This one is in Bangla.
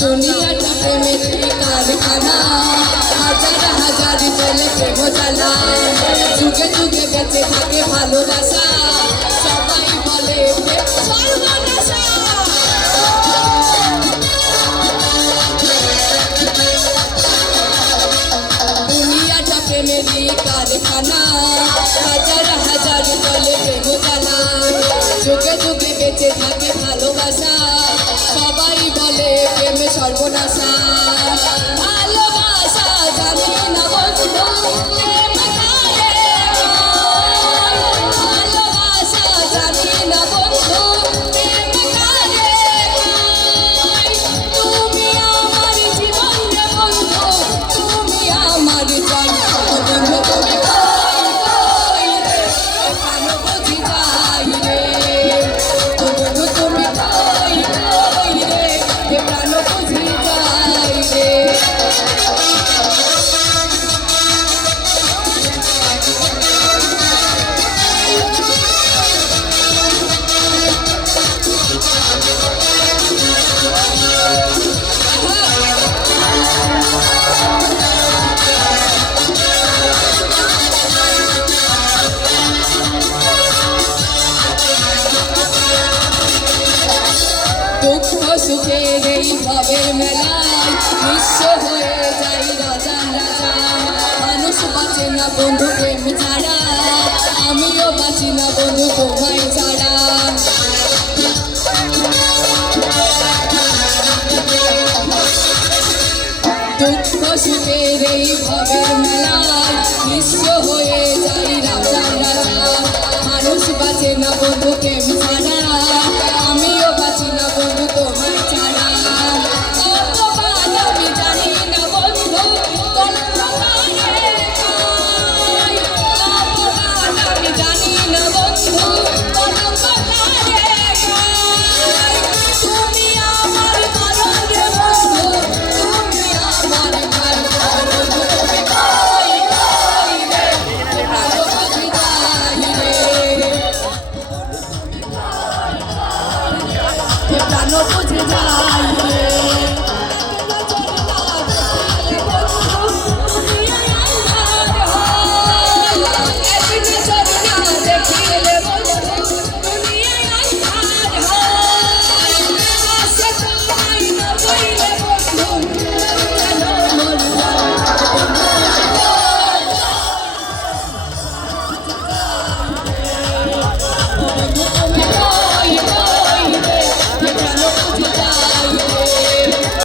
দুনিয়াটা প্রেমের কারখানা, হাজার হাজার চলে প্রেম জ্বালা, যুগে যুগে বেঁচে থাকে ভালোবাসা, সবাই বলে প্রেম সর্বনাশা। দুনিয়াটা প্রেমেরই কারখানা, হাজার হাজার চলে প্রেম জ্বালা, যুগে যুগে বেঁচে থাকে ভালোবাসা, সবাই বলে প্রেম সর্বনাশা। ভালোবাসা জানি না বন্ধু প্রেম কারে হয়, ভালোবাসা জানি না বন্ধু প্রেম কারে হয়। তুমি আমার জীবন রে বন্ধু, তুমি আমার জান, বন্ধু তুমি কই কই রে, কেন বুঝি যাই রে, বন্ধু তুমি কই কই রে, কেন বুঝি যাই রে। দুঃখ সুখের এই ভবের মেলায় বিশ্ব হয়ে যাই রাজা রাজা, মানুষ বাঁচে না বন্ধু প্রেম ছাড়া, আমিও বাঁচি না বন্ধু তোমায় ছাড়া। দুঃখ সুখের এই ভবের মেলায় বিশ্ব হয়ে যাই রাজা রাজা, মানুষ বাঁচে না বন্ধু প্রেম ছাড়া,